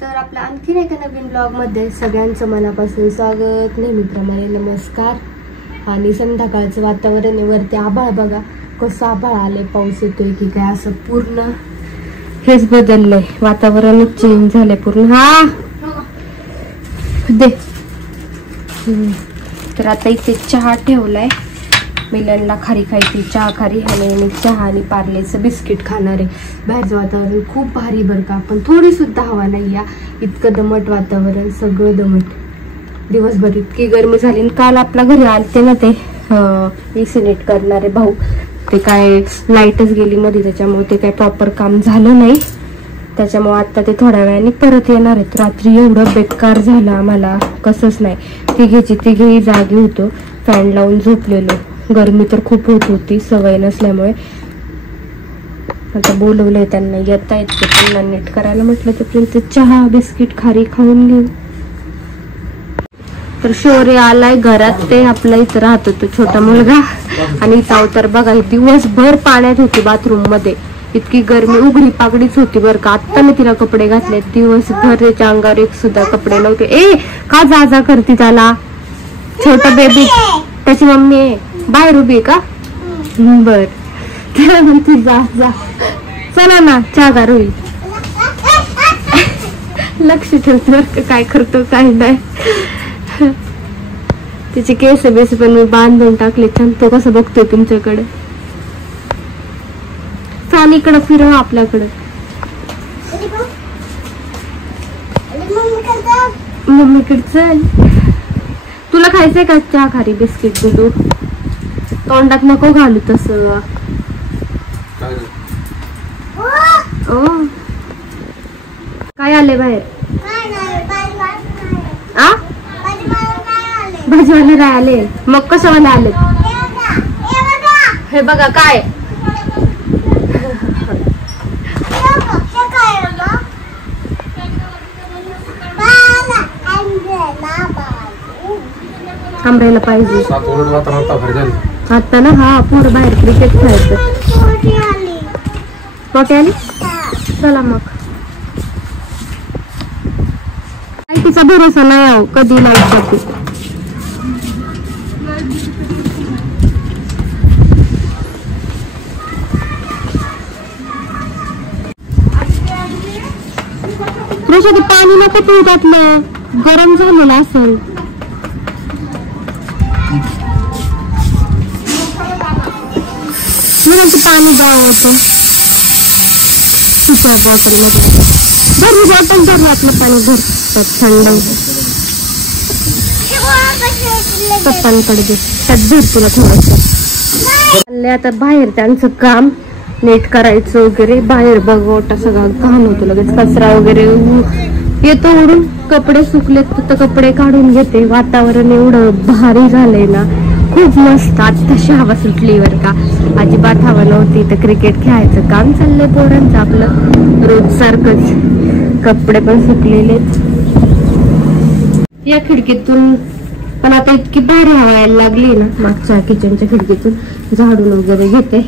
तर आपल्या आणखीन एका नवीन ब्लॉगमध्ये सगळ्यांचं मनापासून स्वागत. नेहमीप्रमाणे नमस्कार. आणि संध्याकाळचं वातावरण आहे, वरती आभाळ बघा कसं आभाळ आले, पाऊस येतोय की काय, असं पूर्ण हेच बदललंय, वातावरणच चेंज झालंय पूर्ण. हा दे. तर आता इथे चहा ठेवलाय, मिलनला खारी खायची, चहा खारी, आणि मी चहा आणि पार्लेचं बिस्किट खाणार आहे. बाहेरचं वातावरण खूप भारी बरं का, पण थोडी सुद्धा हवा नाही या, इतकं दमट वातावरण, सगळं दमट. दिवसभर इतकी गरमी झाली. काल आपल्या घरी आलते ना ते एसी नेट करणारे भाऊ, ते काय लाईटच गेली मध्ये, त्याच्यामुळे ते काय प्रॉपर काम झालं नाही. त्याच्यामुळे आता ते थोड्या वेळाने परत येणार आहेत. रात्री एवढं बेकार झालं आम्हाला, कसंच नाही. तिघेही जागी होतो, फॅन लावून झोपलेलो. गरमी तर खूप होत होती, सवय नसल्यामुळे. आता बोलवलंय त्यांना, येता येत ते पुन्हा नीट करायला. म्हटलं तोपर्यंत चहा बिस्किट खारी खाऊन घेऊ. तर शौर्य आलाय घरात, ते आपला इथं राहतो तो छोटा मुलगा. आणि इथं तर बघा दिवसभर पाण्यात होती बाथरूम मध्ये, इतकी गरमी, उघडी पागडीच होती बरं का. आता मी तिला कपडे घातले, दिवसभर त्याच्या अंगावर एक सुद्धा कपडे नव्हते. का जा करते त्याला, छोटा बेबी त्याची मम्मी आहे, बाहेर उभी आहे का, बर म्हणते जा जा, चला ना चहा गार होईल. लक्ष ठेवतो काय करतो काय नाही. तिचे केस बेस पण मी बांधून टाकले छान. तो कसं बघतोय तुमच्याकडे, छान इकडं फिरव आपल्याकडं. मम्मीकडे चल. तुला खायचंय का चहा खारी बिस्किट दूध? तोंडात नको घालू तस. काय आले बाहेर? आ भाजीवाले काय आले? मग कशावाले आले? हे बघा काय, आंब्याला पाहिजे आता ना. हा पोर बाहेर क्रिकेट खेळायचं. मोठी आली, चला मग. तिचा भरोसा नाही आहो, कधी लाईट जाते. प्रशादी पाणी नको पिऊ, त्यातलं गरम झालेलं असेल. पाणी गावत सुपर बॉटल मध्ये भर, बॉटल धरल्यातलं पाणी भरतात थंड. पप्पांकडे दे, त्यात भर तुला थोडंसं. आता बाहेर त्यांचं काम नीट करायचं वगैरे. बाहेर बघवटा सगळा घाण होतो, लगेच कचरा वगैरे येतो उडून. कपडे सुकलेत तर कपडे काढून घेते. वातावरण एवढं भारी झालंय ना, खूप मस्त. आत्ताशी हवा सुटली बर का, अजिबात हवा नव्हती. तर क्रिकेट खेळायचं काम चाललंय पोरांचं आपलं रोज सारखंच. कपडे पण सुकलेले. या खिडकीतून पण आता इतकी भारी हवा यायला लागली ना, मागच्या किचनच्या खिडकीतून. झाडून वगैरे घेते.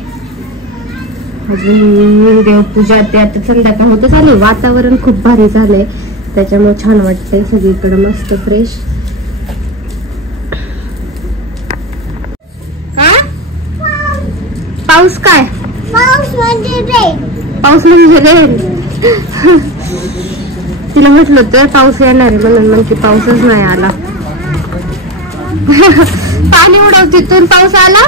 अजून देवपूजा ते आता संध्याकाळ होत चालू. वातावरण खूप भारी झालंय, त्याच्यामुळे छान वाटतंय सगळीकडे, मस्त फ्रेश. पाऊस काय? पाऊस म्हणजे रेन. तिला म्हटलं तर पाऊस येणार आहे म्हणून, मग की पाऊसच नाही आला. पाणी उडव तिथून, पाऊस आला.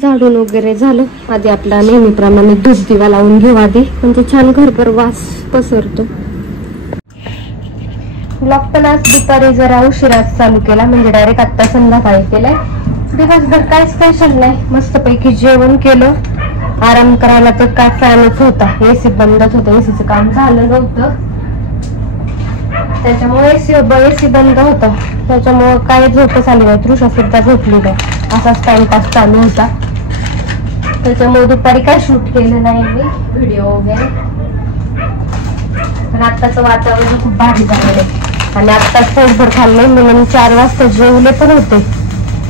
झाडून वगैरे झालं. आधी आपला नेहमीप्रमाणे धूप दिवा लावून घेऊ आधी, म्हणजे छान घरभर वास पसरतो. ब्लॉग पण आज दुपारी जरा उशिराच चालू केला, म्हणजे डायरेक्ट आता संध्याकाळी केलाय. दिवसभर काय स्पेशल नाही, मस्तपैकी जेवण केलं. आराम करायला तर काय फॅनच होता, एसी बंदच होता, एसीचं काम झालं नव्हतं. त्याच्यामुळे एसी बंद होता, त्याच्यामुळे काय झोपच आली नाही. तृषा सुद्धा झोपली नाही, असाच टाइमपास चालू होता. त्याच्यामुळे दुपारी काय शूट केलं नाही मी व्हिडिओ वगैरे. पण आत्ताचं वातावरण खूप भारी झालेलं आहे. आणि आत्ताच पोटभर खाल्लंय म्हणून 4 वाजता जेवले पण होते.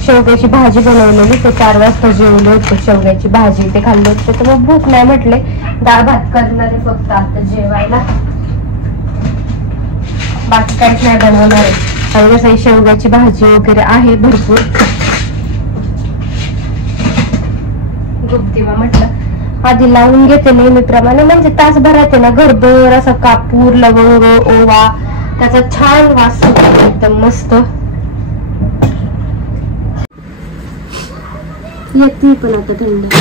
शेवग्याची भाजी बनवलेली, ते 4 वाजता जेवले होते. शेवग्याची भाजी ते खाल्ले होते, तर मग भूक नाही म्हटले. डाळ भात करणार आहे फक्त आता जेवायला, बाकी काहीच नाही बनवणार आहे. आणि कसं शेवग्याची भाजी वगैरे आहे भरपूर. गुप्तीमा म्हटलं आधी लावून घेते नेहमीप्रमाणे, म्हणजे तासभरात आहे ना घरभर असा कापूर, लवंग, ओवा त्याचा छान वास सुटतो एकदम मस्त. येते पण आता थंड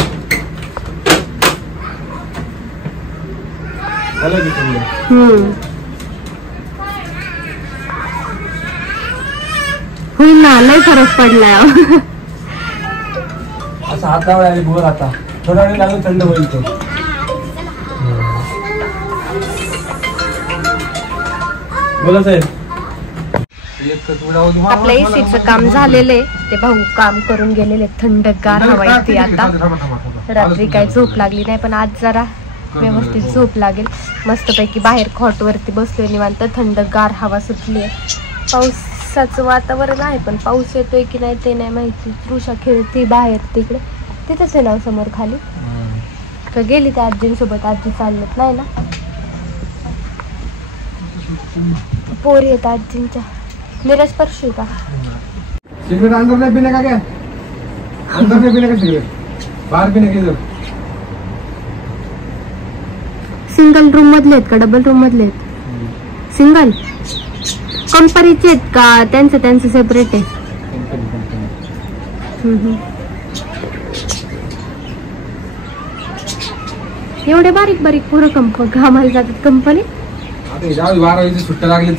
होईल ना, लय फरक पडलाय. असं हातावर आले बोर, आता थोडा वेळ लागून थंड होईल तो. बोला साहेब. आपल्या एसीचं काम झालेलं आहे, ते भाऊ काम करून गेलेले. थंडगार हवा येते आता. रात्री काही झोप लागली नाही, पण आज जरा व्यवस्थित झोप लागेल. मस्तपैकी बाहेर खॉटवरती बसलोय निवांत, थंडगार हवा सुटली आहे. पावसाचं वातावरण आहे, पण पाऊस येतोय की नाही ते नाही माहिती. तृषा खेळते बाहेर तिकडे, तिथंच आहे ना समोर खाली. का गेली त्या आजींसोबत? आजी चालत नाही ना, पोरी येत आजींच्या. मेरा स्पर्श का सिगरेट अंदर नहीं पीने का? क्या अंदर नहीं पीने का सिगरेट, बाहर पीने की? सिंगल रूम मधले आहेत का डबल रूम मधले आहेत? सिंगल. कंपनीचे आहेत का त्यांचं सेपरेट आहे? एवढे बारीक बारीक पोरं कामाला जातात कंपनी. आता 12 सुट्ट्या लागल्या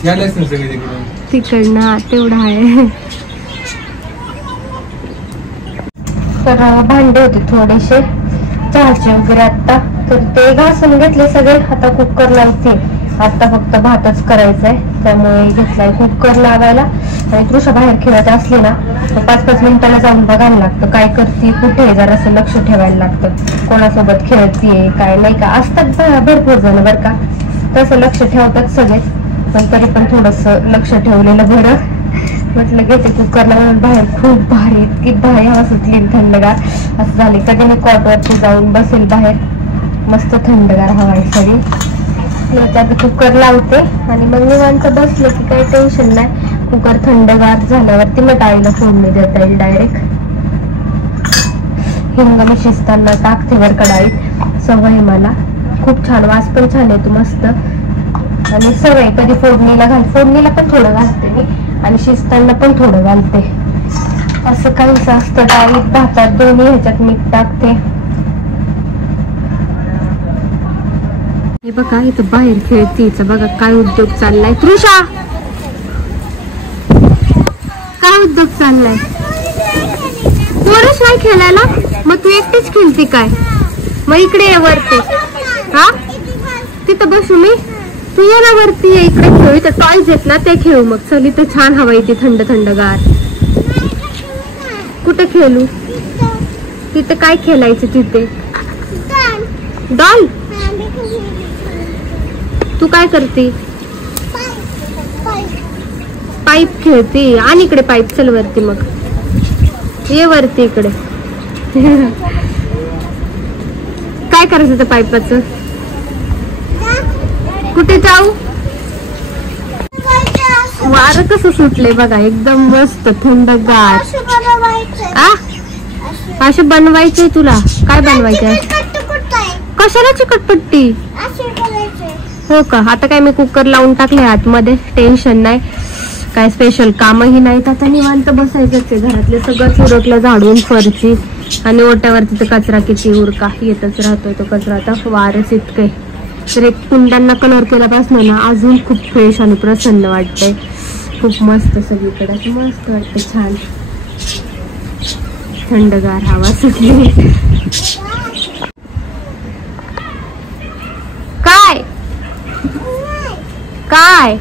तिकडनं तेवढं आहे. तर भांडे होते थोडेसे चहाचे वगैरे आता, तर ते घासून घेतले सगळे. आता कुकर लावते. आता फक्त भातच करायचंय, त्यामुळे घेतलाय कुकर लावायला. आणि तृषा बाहेर खेळत असली ना तर 5-5 मिनिटाला जाऊन बघायला लागतं काय करते, कुठे, जरासं लक्ष ठेवायला लागतं. कोणासोबत खेळतीये काय नाही का. असतात भरपूर जण बरं का, तसं लक्ष ठेवतात सगळे, पण तरी पण थोडस लक्ष ठेवलेलं बरं. म्हटलं घेते कुकरला. बाहेर खूप भारी, इतकी भारी हवा सुटली थंडगार. असं झाले कधी मी कॉटवरती जाऊन बसेल बाहेर, मस्त थंडगार हवा आहे सगळी. आता कुकर लावते आणि मग निवांत बसलं की काही टेन्शन नाही. कुकर थंडगार झाल्यावरती मग डाळीला फोडणी देता येईल डायरेक्ट. हिंग मी शिजताना टाकते वर कढाईत, सवय मला. खूप छान वास पण छान येतो मस्त. आणि सवय कधी फोडणीला पण थोडं घालते मी, आणि शिजताना पण थोडं घालते. असं काहीच असतं. डाळीत भातात दोन्ही ह्याच्यात मीठ टाकते. हे बघा इथं बाहेर खेळतीच बघा काय उद्योग चाललाय. तृषा काय उद्योग चाललाय? कोणच नाही खेळायला, मग तू एकटीच खेळती काय? मग इकडे ये वरती. हा तिथं बसू मी? तू ये ना वरती, ये इकडे खेळू. इथं टॉयज आहेत ना ते खेळू. मग चल, इथं छान हवा येते थंडगार. कुठे खेळू? तिथे काय खेळायचं तिथे? डॉल. तू काय करते? पाईप खेळते. आणि इकडे पाईप. चल वरती, मग ये वरती इकडे. काय करायचं त्या पाईपाचं? कुठे जाऊ? वारं कसं सुटले बघा, एकदम मस्त थंडगार. असे बनवायचे तुला? काय बनवायचे? कशाला चिकटपट्टी? हो का? आता काय मी कुकर लावून टाकले आतमध्ये, टेन्शन नाही. काय स्पेशल कामही नाहीत. आता निवांत बसायचं ते. घरातले सगळं उरकलं, झाडून फरची. आणि ओट्यावरती तर कचरा किती उरका येतच राहतोय तो कचरा. आता वारच इतकंय. तर एक कुंडांना कलर केल्यापासून ना अजून खूप फ्रेश आणि प्रसन्न वाटतंय. खूप मस्त सगळीकडे असं मस्त वाटतं. छान थंडगार हवा सुटली. काय काय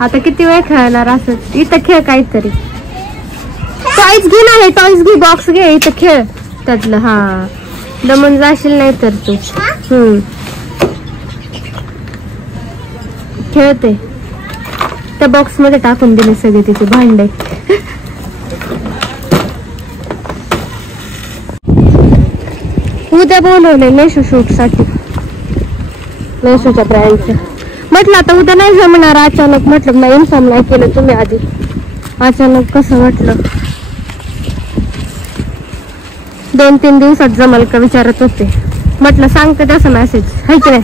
आता किती वेळ खेळणार असं? इथं खेळ काहीतरी. टॉयज घे ना, हे टॉयज घे, बॉक्स घे, इथं खेळ त्यातलं. हा दमून जाशील नाही तर तू. खेळते. त्या बॉक्स मध्ये टाकून दिले सगळे तिचे भांडे. उद्या बोलवलंय मेशो शूट साठी, मेशोच्या ब्रँडचं. म्हटलं आता उद्या नाही जमणार अचानक, म्हटलं नाही इन्फॉर्म नाही केलं तुम्ही आधी, अचानक कसं म्हटलं. 2-3 दिवसात जमल का विचारत होते, म्हटलं सांगते तसं मेसेज आहे की नाही.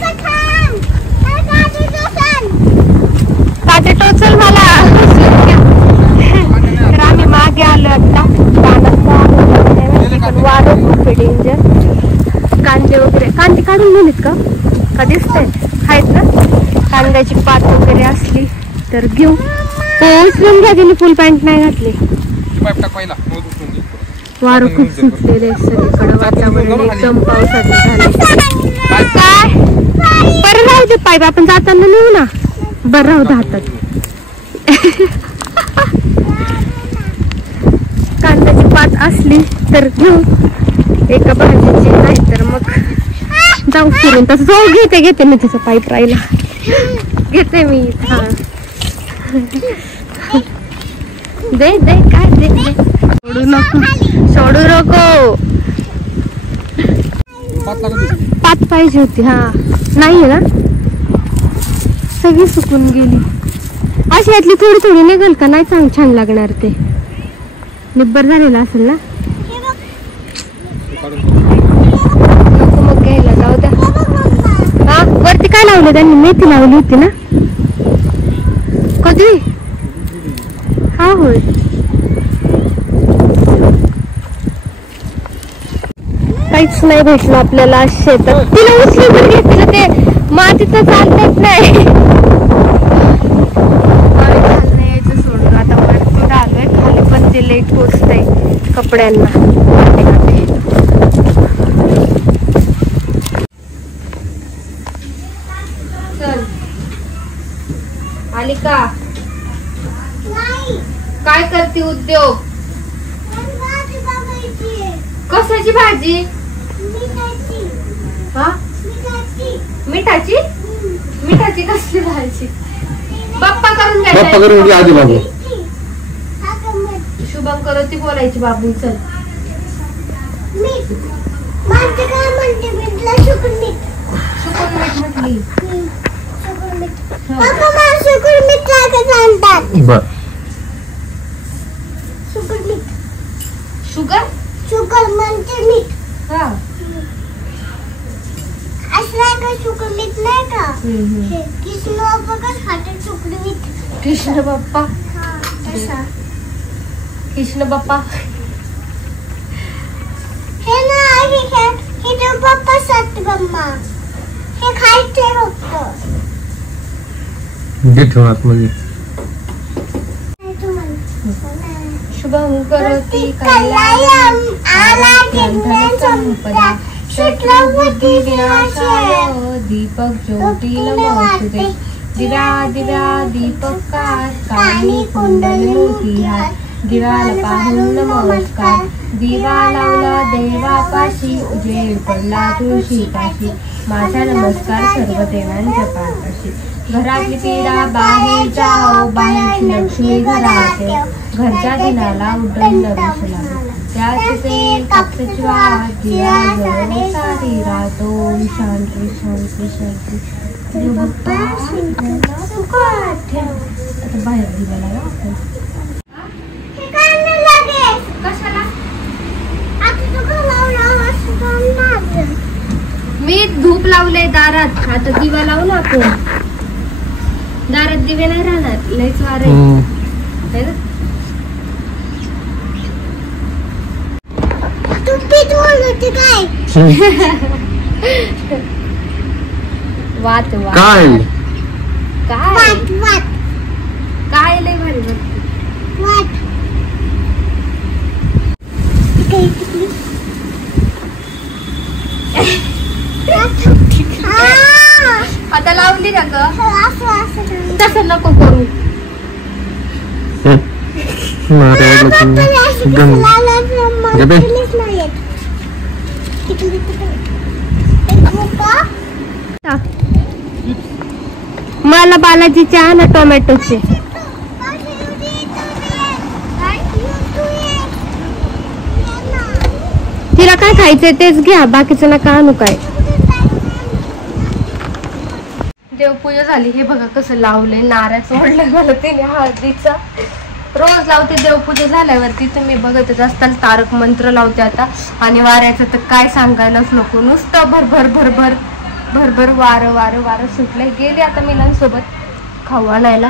काटे टोचल मला. तर आम्ही मागे आलो आता, वारं खूप डेंजर. कांदे वगैरे, कांदे काढून नेलीत का दिसतंय आहेत ना. कांद्याची पात वगैरे असली तर घेऊ. उचलून घ्या, गेली फुल पॅन्ट नाही घातली. वारं खूप सुटलेले सगळीकडे, वातावरण एकदम पावसाचं झालं. काय बरं राहू दे, पाईप आपण जाताना नेऊ ना. बरं राहू दे हातात. कांद्याची पात असली तर घेऊ, एका भाजीची नाही तर मग जाऊ फिरून. तसं जाऊ, घेते मी त्याचं पाईप राहिला, घेते मी. हा दे काय दे, सोडू नको. पात पाहिजे होती. हा नाहीये ना, सगळी सुकून गेली. अशी यातली थोडी निघल का नाही, छान लागणार. ते निब्बर झालेला असेल ना. नको मग घ्यायला जाऊ द्या. हा वरती काय लावलं त्यांनी, मेथी लावली होती ना. कधी? हा होय. काहीच नाही भेटलं आपल्याला शेतात. तिला उचलून पण घेतलं, ते मातीचं चालतच नाही. यायचं सोडून आता वरती आलोय, खाली पण ते लेट पोचतंय कपड्यांना. चल आली का? काय करते उद्योग? कशाची भाजी? हा मिठाची. मिठाची कसली भाजी? बाप्पा करून घ्यायला आधी बाबू. शुभम करोती बोलायची बाबू. चल शुकून मीठ म्हटली. शुगर म्हणजे मीठ. हा शुगर मीठ नाही का? कृष्ण बाप्पा हातात शुगर मीठ. कृष्ण बाप्पा. कृष्ण बाप्पा हे ना, हे तो बाप्पा सत्य ब्रह्मा हे खायचे फक्त. ठेव आतमध्ये. शुभम करोति कल्याणं संपदा शुक्लवती विनाशाय दीपक ज्योती नमोस्तुते. दिव्या दिव्या दीपकार कानी कुंडली मोतीहार. दिव्याला पाहून नमस्कार, दिवा लावला देवापाशी, उजेड पडला तुळशीपाशी. माझा नमस्कार सर्व देवांच्या पायापाशी. घरातली पीडा बाहेर जाओ, बाहेरची लक्ष्मी घरात येऊ. घरच्या दिनाला उड्डण नवीन लागले, त्याचे तेल कापसाची वात, दिवा जळणे सारी रात. ओम शांती शांती शांती. आता बाहेर दिवा लावा. मी धूप लावले दारात, आता दिवा लावू ना आपण. दारात दिवे नाही राहणार, लयच वार आहे ना. वात वात काय काय काय लय भारी वाट. आता लावली ना ग, तसं नको करू. मला बालाजीचे ना टोमॅटोचे. तिला काय खायचंय तेच घ्या, बाकीचं नका आणू काय. देवपूजा झाली. हे बघा कसं लावलंय, नारळ ओढलं मला तिने हळदीचा. रोज लावते देवपूजा झाल्यावरती. तुम्ही बघतच असताना तारक मंत्र लावते आता. आणि वाऱ्याचं तर काय सांगायलाच नको, नुसतं भरभर भरभर भरभर वारं वारं वारं सुटलंय. गेले आता मिलांसोबत खाऊ आणायला.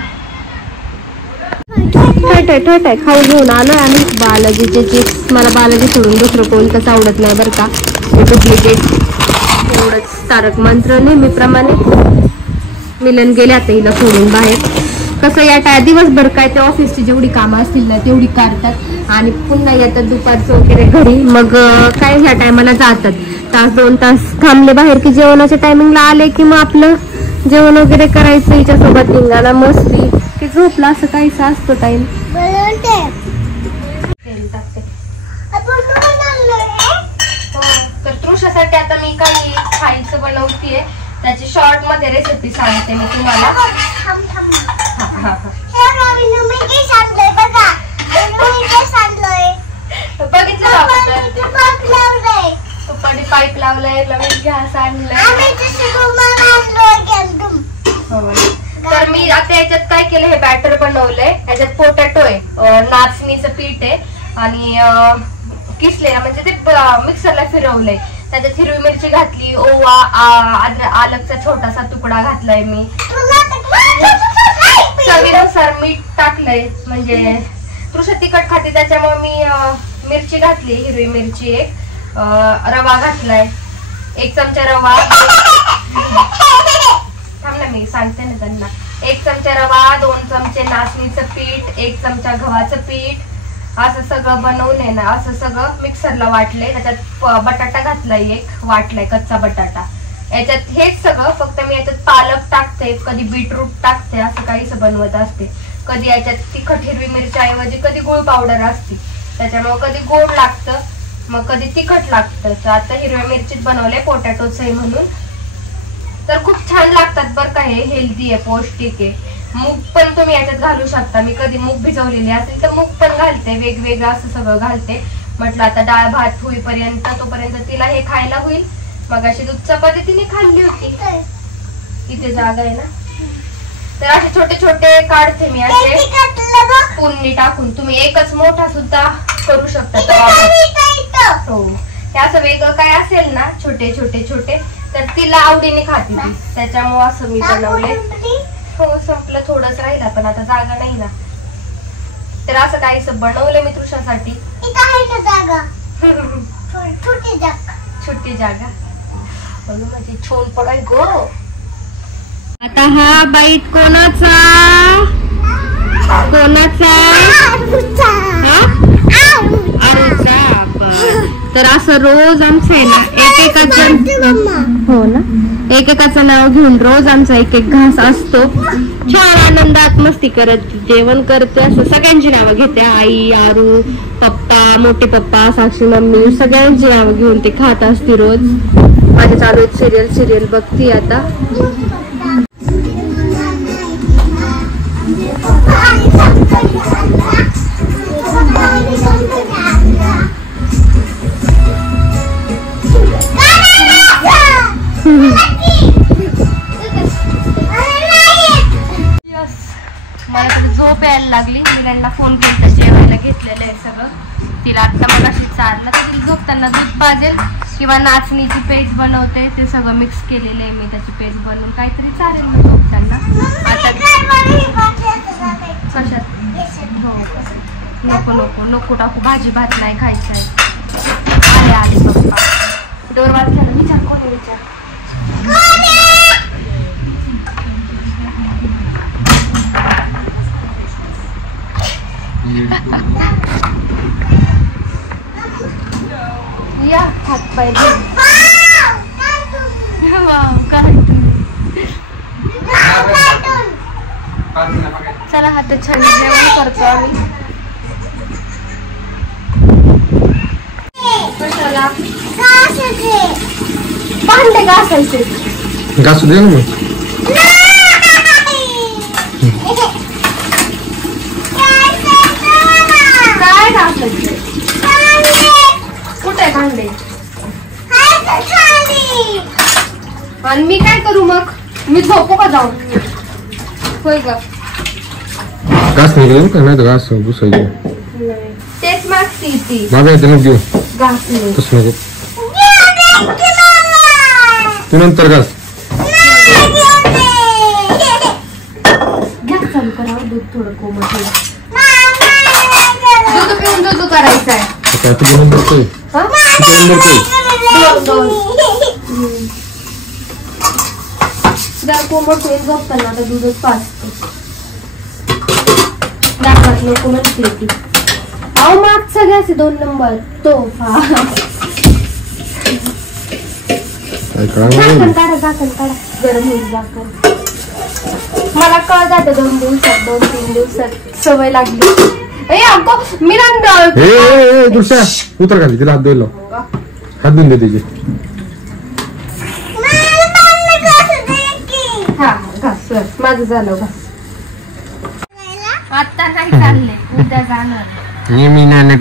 ठोय खाऊ घेऊन आलोय आणि बालाजीचे चिप्स. मला बालाजी सोडून दुसरं कोणतंच आवडत नाही बरं का. डुप्लिकेट एवढंच तारक मंत्र नेहमीप्रमाणे. मिलन गेले आता हिला सोडून बाहेर. कसं या दिवसभर काय ते ऑफिसची जेवढी कामं असतील ना तेवढी काढतात आणि पुन्हा येतात दुपारचं वगैरे घरी. मग काय ह्या टायमाला जातात, 1-2 तास थांबले बाहेर की जेवणाच्या टायमिंगला आले की मग आपलं जेवण वगैरे करायचं. हिच्यासोबत निघाला मस्ती की झोपला, असं काहीच असतं टाइम. तर तृषासाठी आता मी काही खायचं बनवतीये, त्याची शॉर्ट मध्ये रेसिपी सांगते मी तुम्हाला. पाईप लावलाय, नवीन गॅस आणलाय. तर मी आता याच्यात काय केलं, हे बॅटर बनवलंय. याच्यात पोटॅटो आहे, नाचणीचं पीठ आहे आणि किसलेला म्हणजे ते मिक्सरला फिरवलंय. त्याच्यात हिरवी मिरची घातली, ओवा, आलकचा छोटासा तुकडा घातलाय मी. चवीनुसार मीठ टाकलंय, म्हणजे तृषा तिखट खाते त्याच्यामुळे मी मिरची घातली, हिरवी मिरची एक. रवा घातलाय, 1 चमचा रवा. थांब ना मी सांगते ना त्यांना. 1 चमचा रवा, 2 चमचे नाचणीचं पीठ, 1 चमचा गव्हाचं पीठ. असं सगळं बनवून आहे ना, असं सगळं मिक्सरला वाटलंय. त्याच्यात बटाटा घातलाय, एक वाटलाय कच्चा बटाटा. याच्यात हेच सगळं, फक्त मी याच्यात पालक टाकते, कधी बीटरूट टाकते, असं काहीच बनवत असते. कधी याच्यात तिखट हिरवी मिरची ऐवजी कधी गुळ पावडर असते, त्याच्यामुळे कधी गोड लागतं, मग कधी तिखट लागतं. तर आता हिरव्या मिरचीत बनवलंय, पोटॅटोच आहे म्हणून. तर खूप छान लागतात बरं का. हे हेल्दी आहे, पौष्टिक आहे. मूग पण तुम्ही याच्यात घालू शकता. मी कधी मूग भिजवलेली असेल तर मूग पण घालते, वेगवेगळं असं सगळं घालते. म्हटलं आता डाळ भात होईपर्यंत, तोपर्यंत तिला हे खायला होईल. मग अशी दूध चपाती तिने खाल्ली होती. इथे जागा आहे ना. तर असे छोटे छोटे काढते मी असे पुन्नी टाकून. तुम्ही एकच मोठा सुद्धा करू शकता. हो, हे असं वेगळं काय असेल ना, छोटे छोटे छोटे, तर तिला आवडीने खाते ती, त्याच्यामुळे असं मी बनवले. हो, संपलं, थोडंच राहिला पण आता जागा नाही ना. तर असं काहीच बनवलं मी तृषासाठी. छोटी जागा म्हणजे छोन पडाय गो. आता हा बाईट कोणाचा तर असं रोज आमचं आहे ना, एकेकाचं हो ना, एकेकाचं नाव घेऊन रोज आमचा एक एक घास असतो. छान आनंदात मस्ती करत जेवण करते. असं सगळ्यांची नावं घेते, आई, आरू, पप्पा, मोठे पप्पा, साक्षी मम्मी, सगळ्यांची नावं घेऊन ते खात असते रोज. माझे चालू आहेत सिरियल बघती आता. मला तर झोप यायला लागली. मुलांना फोन करून जेवायला घेतलेलं आहे सगळं. तिला आता मला अशी चारलं तर तिला झोपताना दूध पाजेल किंवा नाचणीची पेज बनवते, ते सगळं मिक्स केलेलं आहे मी. त्याची पेज बनवून काहीतरी चालेल मग झोपताना. आता कशात नको नको नको टाकू, भाजी भात नाही खायचं आहे. आले पप्पा. डोर वाजला ना, विचार कोणी विचार. या हात पाहिजे. चला हात छान जेवण करतो आम्ही. भांडे घासायचे, घासू दे ना. काय घासायचे? कुठे भांडे? आणि मी काय करू मग? मी झोपू का जाऊ? होय ग, घास नाही का? नाही तर घास घुसायचे. तेच मागती ती. बाबा येते नको घेऊ. घास नाही. तसं नको. तू नंतर घास. गॅस चालू करावं. दूध थोडं कोमट होईल. दूध पिऊन दूध करायचं आहे. आता तू नंतर काय? हा? तू नंतर काय? दोन. जरा कोमट होईल झोपताना. आता दूधच पाजते. दाखवत नको म्हणते ती. अहो मागचा गॅस आहे 2 नंबर तो. काय कळलं झाकण काढा. गरम होईल झाकण. मला कळ जाते 2 दिवसात 2-3 दिवसात सवय लागली. मी ए दुसऱ्या उतर खाली. तिला हात धुयला. हात धुवून दे तिचे. हा घास माझं झालं घास. आता नाही चाललंय, उद्या जाणार. मी नाही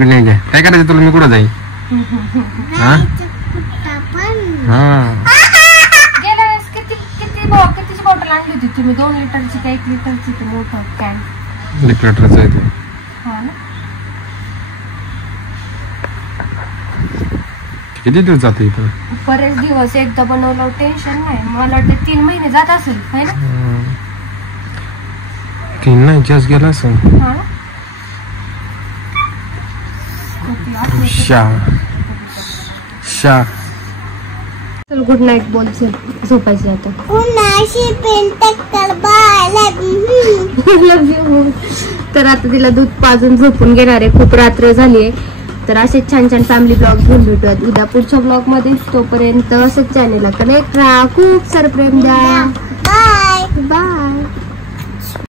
काय करायचं तुला? मी कुठं जाईन? हा गेल्या वेळेस कितीची बॉटल आणली होती तुम्ही? 2 लिटरची का 1 लिटरची? ते मोठं कॅन 1 लिटरचं आहे ते. हा ना. किती दिवस जाते इथं? बरेच दिवस. एकदा बनवलं टेन्शन नाही. मला वाटतं 3 महिने जात असेल है ना? 3 नाही जास्त गेला असं. हा ना. चल गुड नाईट बोल. चल झोपायचं आता. तर आता तिला दूध पाजून झोपून घेणार आहे. खूप रात्र झालीये. तर असेच छान छान फॅमिली ब्लॉग घेऊन भेटूयात उद्या पुढच्या ब्लॉग मध्ये. तोपर्यंत असंच चॅनेलला कनेक्ट राहा. खूप सारं प्रेम द्या. Bye bye.